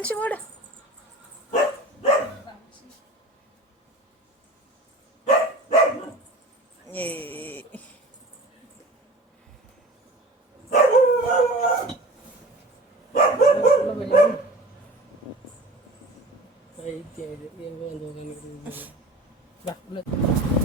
மனுஷி ஓடு ஏய் பைத்தியம் இது எங்கே வந்து உட்காந்துருக்கு வா உள்ள சைஷா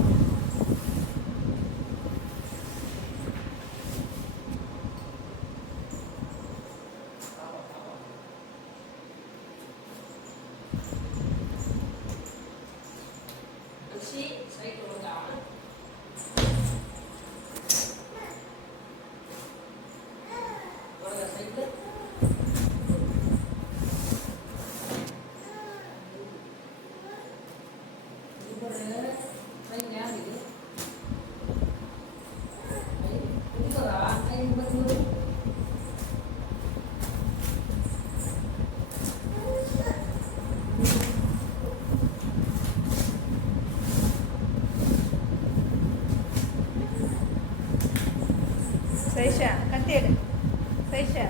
கத்தி எடு சைஷா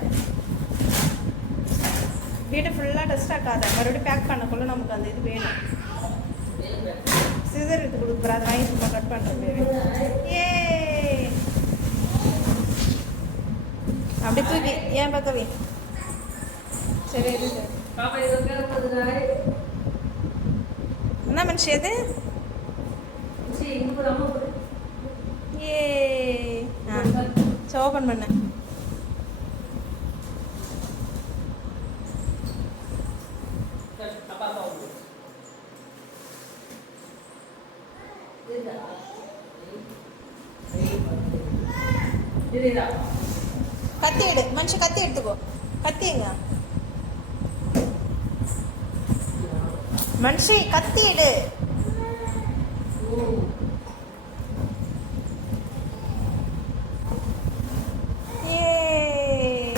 வீடு ஃபுல்லாக டஸ்ட் ஆக்காத மறுபடியும் பேக் பண்ணக்குள்ள நமக்கு அந்த இது வேணும் சிசர் இது கொடுக்குற அதை வாங்கி சும்மா கட் பண்ணுறது ஏ அப்படி தூக்கி ஏன் பக்கவி சரி என்ன மனுஷி அது? ஏ ஆ சரி ஓப்பன் பண்ணு அப்பா அப்பா போடு இதுதா கத்தி எடு. மனுஷன் கத்தி எடுத்துக்கோ. கத்திங்க மனுஷி கத்தி எடு. ஏ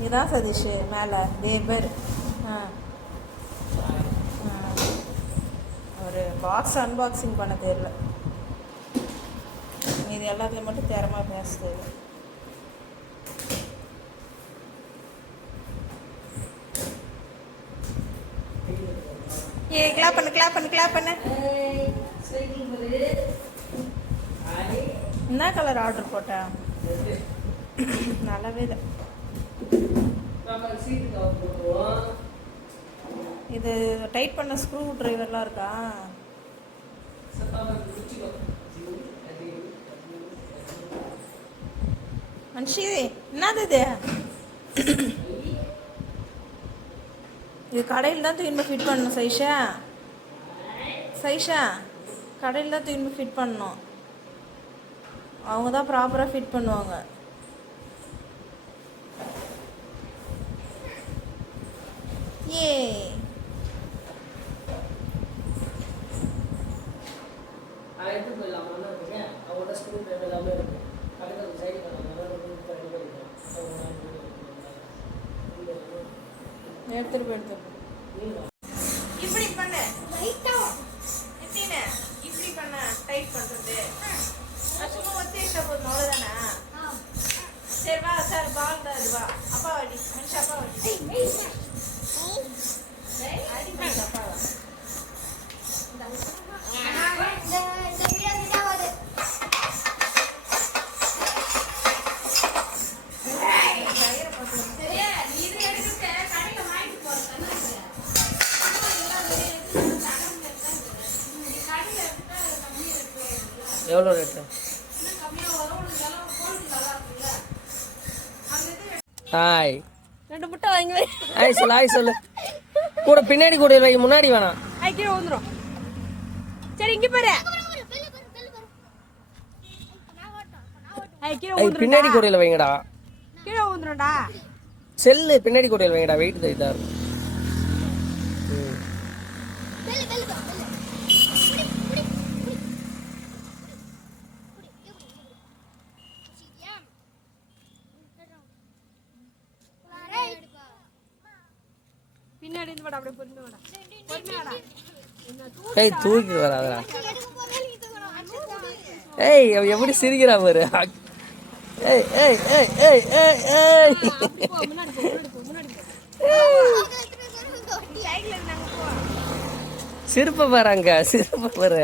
இதுதான் சதீஷ் மேலே. தேவர் ஆ. பாக்ஸ் அன்பாக்சிங் பண்ண தெரியல. இது எல்லாத்துலேயும் மட்டும் திறமாக பேச தெரியல. ஏ கிளாப் பண்ணு கிளாப் பண்ணு கிளாப் பண்ணு. என்ன கலர் ஆர்டர் போட்டா? நல்லாவே இல்லை. இது டைட் பண்ண ஸ்க்ரூ ட்ரைவர்லாம் இருக்கா? மனுஷி என்னது இது? இது கடையில் தான் தூக்கி ஃபிட் பண்ணணும் சைஷா. சைஷா கடையில் தான் தூக்கி ஃபிட் பண்ணணும். அவங்க தான் ப்ராப்பராக ஃபிட் பண்ணுவாங்க. ஏ எடுத்துட்டு போய் எடுத்துட்டு. இப்படி பண்ணு. எப்படின்னு? இப்படி பண்ண. டைட் பண்றது. சும்மா ஒத்தி வச்சா போதும் அவ்வளோதானே சரி வா சார் பால் தான் இது வா. அப்பா வாடி மனுஷன் அப்பா வாடி எவ்வளோ ரேட்டு ஹாய் ரெண்டு முட்டை வாங்கி வை. ஹாய் சொல்லு ஹாய் சொல்லு. கூட பின்னாடி கூட வை முன்னாடி வேணாம். ஐ கீழே வந்துடும் சரி இங்க பாரு. பின்னாடி கூடையில் வைங்கடா. கீழே வந்துடும்டா செல்லு பின்னாடி கூடையில் வைங்கடா வெயிட் தான் இதாக இருக்கும் பின்னாடி இருந்து வாடா அப்படியே பொறுமை வாடா. பொறுமையாடா ஏய் தூக்கி வராதடா. ஏய் அவ எப்படி சிரிக்கிறா பாரு? ஏய் ஏய் ஏய் ஏய் ஏய் ஏய். சிரிப்பை பாருங்க சிரிப்பை பாரு.